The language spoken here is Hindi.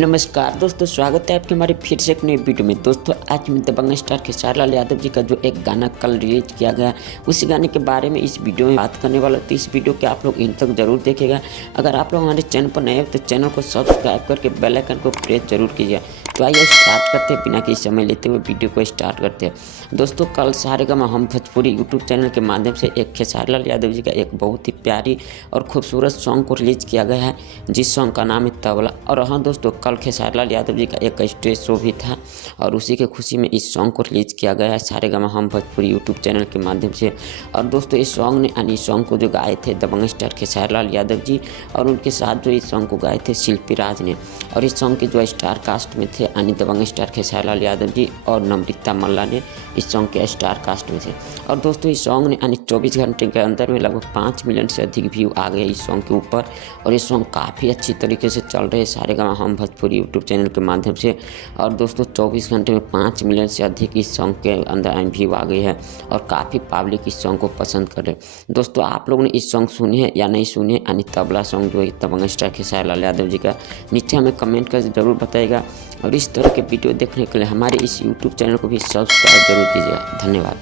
नमस्कार दोस्तों, स्वागत है आपके हमारे फिर से एक नई वीडियो में। दोस्तों आज मैं दबंग स्टार खेसारी लाल यादव जी का जो एक गाना कल रिलीज किया गया, उसी गाने के बारे में इस वीडियो में बात करने वाला। तो इस वीडियो के आप लोग इन तक जरूर देखेगा। अगर आप लोग हमारे चैनल पर नए हो तो चैनल को सब्सक्राइब करके बेल आइकन को प्रेस जरूर कीजिए। तो आइए स्टार्ट करते हैं, बिना किसी समय लेते हुए वीडियो को स्टार्ट करते हैं। दोस्तों कल सारेगामा हम भोजपुरी यूट्यूब चैनल के माध्यम से एक खेसारी लाल यादव जी का एक बहुत ही प्यारी और खूबसूरत सॉन्ग को रिलीज किया गया है, जिस सॉन्ग का नाम है तबला। और हाँ दोस्तों, कल खेसारी लाल यादव जी का एक स्टेज शो भी था और उसी के खुशी में इस सॉन्ग को रिलीज किया गया है सारेगामा हम भोजपुरी यूट्यूब चैनल के माध्यम से। और दोस्तों इस सॉन्ग को जो गाए थे दबंग स्टार खेसारी लाल यादव जी, और उनके साथ जो इस सॉन्ग को गाए थे शिल्पी राज ने। और इस सॉन्ग के जो स्टार कास्ट में थे यानी दबंग स्टार खेसारी लाल यादव जी और नम्रता मल्ला ने इस सॉन्ग के स्टार कास्ट में थे। और दोस्तों इस सॉन्ग ने यानी 24 घंटे के अंदर में लगभग 5 मिलियन से अधिक व्यू आ गए इस सॉन्ग के ऊपर। और ये सॉन्ग काफ़ी अच्छी तरीके से चल रहे हैं सारेगामा हम भोजपुरी यूट्यूब चैनल के माध्यम से। और दोस्तों 24 घंटे में 5 मिलियन से अधिक इस सॉन्ग के अंदर व्यू आ गई है और काफ़ी पब्लिक इस सॉन्ग को पसंद कर रहे हैं। दोस्तों आप लोगों ने इस सॉन्ग सुनी है या नहीं सुनी है, यानी तबला सॉन्ग जो है दबंग स्टार खेसारी लाल यादव जी का, नीचे हमें कमेंट कर जरूर बताइएगा। और इस तरह के वीडियो देखने के लिए हमारे इस यूट्यूब चैनल को भी सब्सक्राइब जरूर कीजिएगा। धन्यवाद।